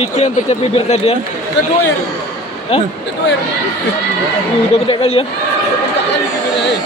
Iki yang pecah bibir tadi ya? Kedua ya. Hah? Kedua ya. Udah gede kali ya? Empat kali bibirnya.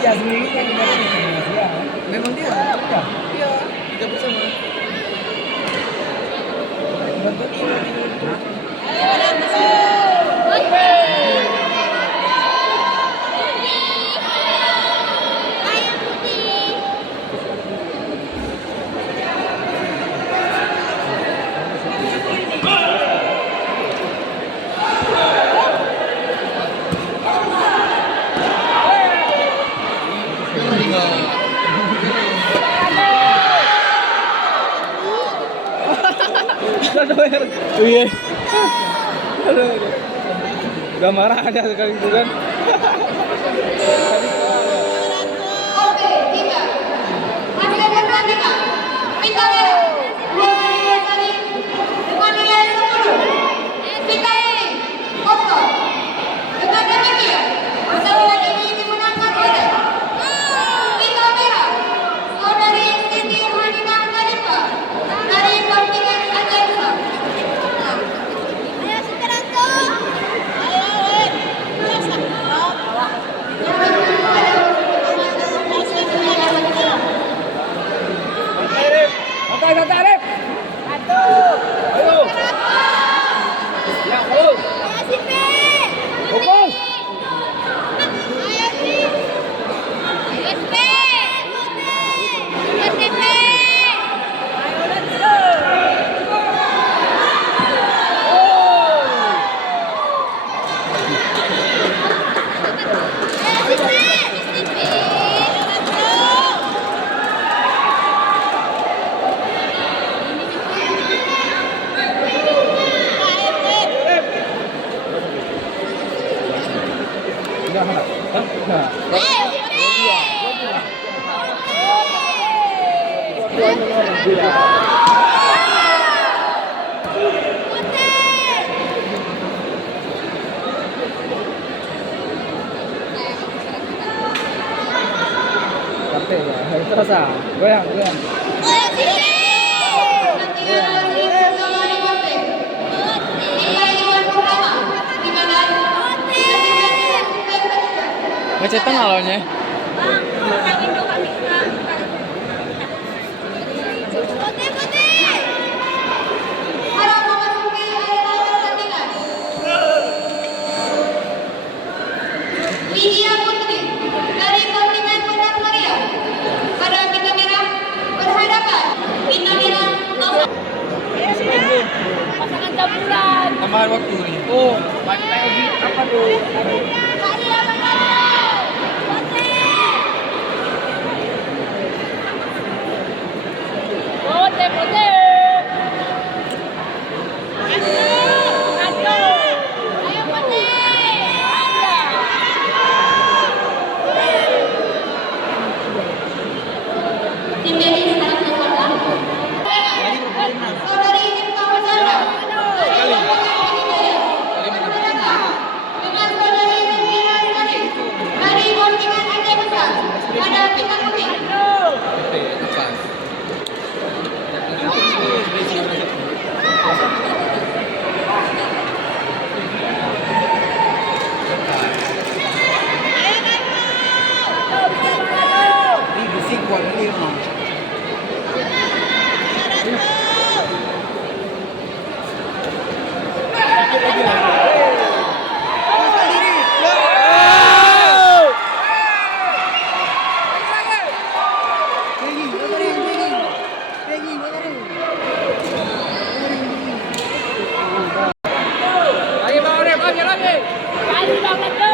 Iya sendiri kan memang dia Iya, tiga bersama. Oh iya. Aduh. Udah marah ada sekali itu kan. Oke, 3. Hasil pertandingan. Pita merah. Dari dengan nilai 10. Pita ini. Kotor. Dengan demikian, pertandingan ini dimenangkan oleh Pita merah. Saudari Siti Hanifah Khalifa dari kontingen Ajensa. Ayo Suteranto. Terasa, goyang, goyang. Ngecetan alonnya. Lydia Putri dari kontingen Bandar Maria. Pada pita merah berhadapan pita merah nomor. Pasangan campuran. Tambahan waktu nih. Oh, lagi apa tuh? Tim medis sekarang melakukan. Saudari Tirta Wardana. Dengan saudari Seru banget guys.